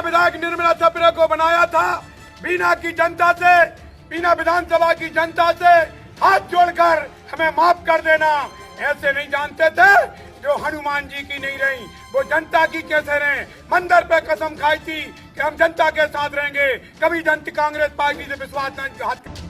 विधायक निर्मला सप्रे को बनाया था बीना की जनता से, बीना विधानसभा की जनता से हाथ जोड़कर हमें माफ कर देना। ऐसे नहीं जानते थे जो हनुमान जी की नहीं रही वो जनता की कैसे रहे। मंदिर पे कसम खाई थी कि हम जनता के साथ रहेंगे, कभी जनता कांग्रेस पार्टी से विश्वास नहीं।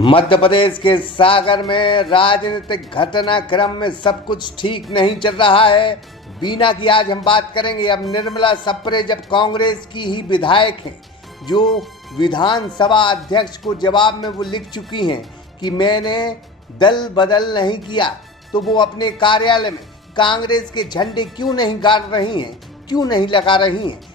मध्य प्रदेश के सागर में राजनीतिक घटनाक्रम में सब कुछ ठीक नहीं चल रहा है। बीना की आज हम बात करेंगे। अब निर्मला सप्रे जब कांग्रेस की ही विधायक हैं, जो विधानसभा अध्यक्ष को जवाब में वो लिख चुकी हैं कि मैंने दल बदल नहीं किया, तो वो अपने कार्यालय में कांग्रेस के झंडे क्यों नहीं गाड़ रही हैं, क्यों नहीं लगा रही हैं।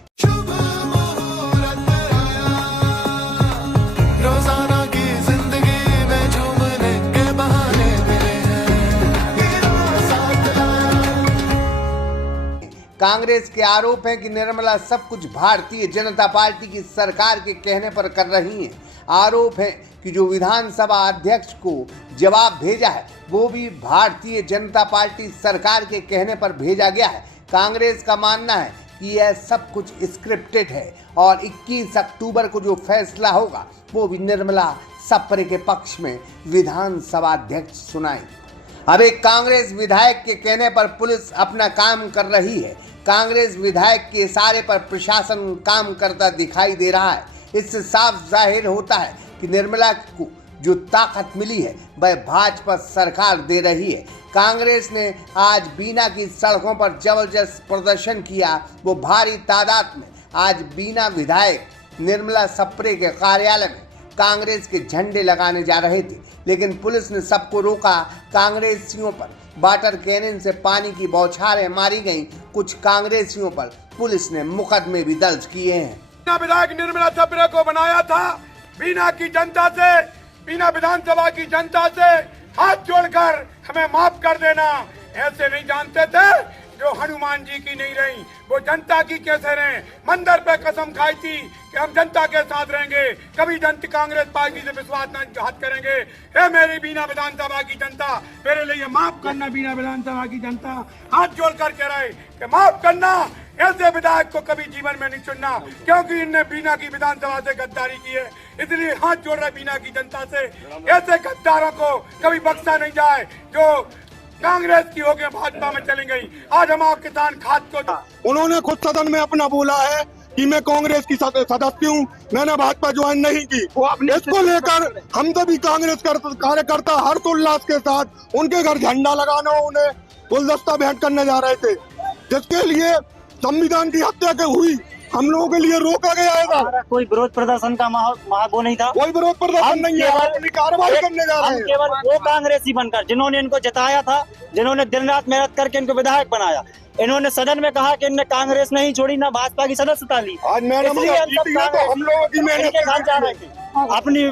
कांग्रेस के आरोप है कि निर्मला सब कुछ भारतीय जनता पार्टी की सरकार के कहने पर कर रही हैं। आरोप है कि जो विधानसभा अध्यक्ष को जवाब भेजा है वो भी भारतीय जनता पार्टी सरकार के कहने पर भेजा गया है। कांग्रेस का मानना है कि यह सब कुछ स्क्रिप्टेड है और 21 अक्टूबर को जो फैसला होगा वो भी निर्मला सप्रे के पक्ष में विधानसभा अध्यक्ष सुनाएंगे। अब एक कांग्रेस विधायक के कहने पर पुलिस अपना काम कर रही है। कांग्रेस विधायक के इशारे पर प्रशासन काम करता दिखाई दे रहा है। इससे साफ जाहिर होता है कि निर्मला को जो ताकत मिली है वह भाजपा सरकार दे रही है। कांग्रेस ने आज बीना की सड़कों पर जबरदस्त प्रदर्शन किया। वो भारी तादाद में आज बीना विधायक निर्मला सप्रे के कार्यालय में कांग्रेस के झंडे लगाने जा रहे थे, लेकिन पुलिस ने सबको रोका। कांग्रेसियों पर वाटर कैनन से पानी की बौछारें मारी गईं। कुछ कांग्रेसियों पर पुलिस ने मुकदमे भी दर्ज किए हैं। बीना विधायक निर्मला सप्रे को बनाया था बीना की जनता से, बीना विधानसभा की जनता से हाथ जोड़कर हमें माफ कर देना। ऐसे नहीं जानते थे जो हनुमान जी की नहीं रही वो जनता की कैसे रहे। मंदिर पे कसम खाई थी कि हम जनता के साथ रहेंगे, कभी जनता कांग्रेस पार्टी से विश्वास नहीं करेंगे। हे मेरी बीना विधानसभा की जनता, मेरे लिए माफ करना। बीना विधानसभा की जनता हाथ जोड़कर कह रहे कि माफ करना। ऐसे विधायक को कभी जीवन में नहीं चुनना, क्योंकि इनने बीना की विधानसभा से गद्दारी की है, इसलिए हाथ जोड़ रहे बीना की जनता से। ऐसे गद्दारों को कभी बख्शा नहीं जाए जो कांग्रेस की होकर भाजपा में चली गई। आज हम आप किसान खाद को उन्होंने खुद सदन में अपना बोला है कि मैं कांग्रेस की सदस्य हूँ, मैंने भाजपा ज्वाइन नहीं की। इसको लेकर हम सभी कांग्रेस कार्यकर्ता हर्षोल्लास के साथ उनके घर झंडा लगाना, उन्हें गुलदस्ता भेंट करने जा रहे थे, जिसके लिए संविधान की हत्या हुई हम लोगों के लिए रोका गया है। कोई विरोध प्रदर्शन का वो नहीं था, कोई विरोध प्रदर्शन नहीं है, अपनी कार्रवाई करने जा रहे हैं। केवल वो कांग्रेसी बनकर जिन्होंने इनको जिताया था, जिन्होंने दिन रात मेहनत करके इनको विधायक बनाया, इन्होंने सदन में कहा कि इनने कांग्रेस नहीं छोड़ी, ना भाजपा की सदस्यता ली। आज मैडम हम लोगों की मेहनत घर जा रहे थे, अपनी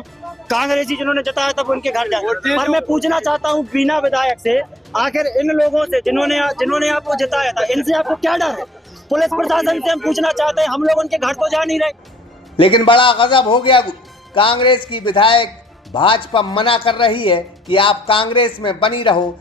कांग्रेसी जिन्होंने जिताया था उनके घर जा रहे थे। पर मैं पूछना चाहता हूँ बीना विधायक से, आखिर इन लोगों से जिन्होंने आपको जिताया था, इनसे आपको क्या डर है? पुलिस प्रशासन से हम पूछना चाहते हैं, हम लोग उनके घर तो जा नहीं रहे। लेकिन बड़ा गजब हो गया। कांग्रेस की विधायक भाजपा मना कर रही है कि आप कांग्रेस में बनी रहो।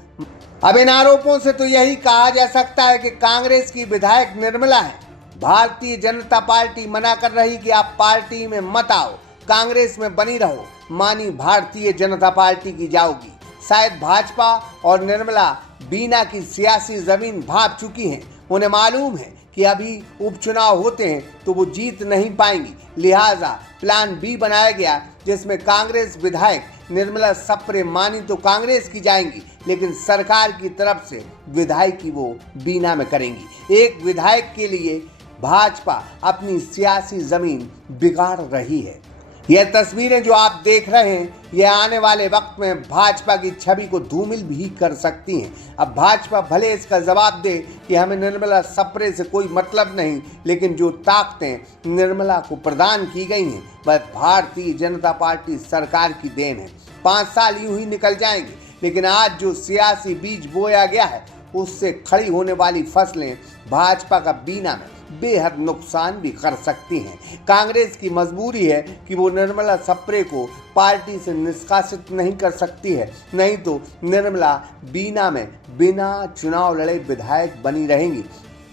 अब इन आरोपों से तो यही कहा जा सकता है कि कांग्रेस की विधायक निर्मला है, भारतीय जनता पार्टी मना कर रही कि आप पार्टी में मत आओ, कांग्रेस में बनी रहो, मानी भारतीय जनता पार्टी की जाओगी। शायद भाजपा और निर्मला बीना की सियासी जमीन भाप चुकी हैं। उन्हें मालूम है कि अभी उपचुनाव होते हैं तो वो जीत नहीं पाएंगी, लिहाजा प्लान बी बनाया गया, जिसमें कांग्रेस विधायक निर्मला सप्रे मानी तो कांग्रेस की जाएंगी, लेकिन सरकार की तरफ से विधायकी वो बीना में करेंगी। एक विधायक के लिए भाजपा अपनी सियासी जमीन बिगाड़ रही है। यह तस्वीरें जो आप देख रहे हैं, यह आने वाले वक्त में भाजपा की छवि को धूमिल भी कर सकती हैं। अब भाजपा भले इसका जवाब दे कि हमें निर्मला सप्रे से कोई मतलब नहीं, लेकिन जो ताकतें निर्मला को प्रदान की गई हैं वह भारतीय जनता पार्टी सरकार की देन है। 5 साल यूं ही निकल जाएंगे, लेकिन आज जो सियासी बीज बोया गया है उससे खड़ी होने वाली फसलें भाजपा का बीना में बेहद नुकसान भी कर सकती हैं। कांग्रेस की मजबूरी है कि वो निर्मला सप्रे को पार्टी से निष्कासित नहीं कर सकती है, नहीं तो निर्मला बीना में बिना चुनाव लड़े विधायक बनी रहेंगी।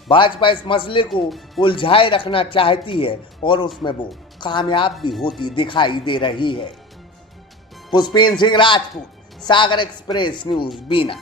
भाजपा इस मसले को उलझाए रखना चाहती है और उसमें वो कामयाब भी होती दिखाई दे रही है। पुष्पेंद्र सिंह राजपूत, सागर एक्सप्रेस न्यूज, बीना।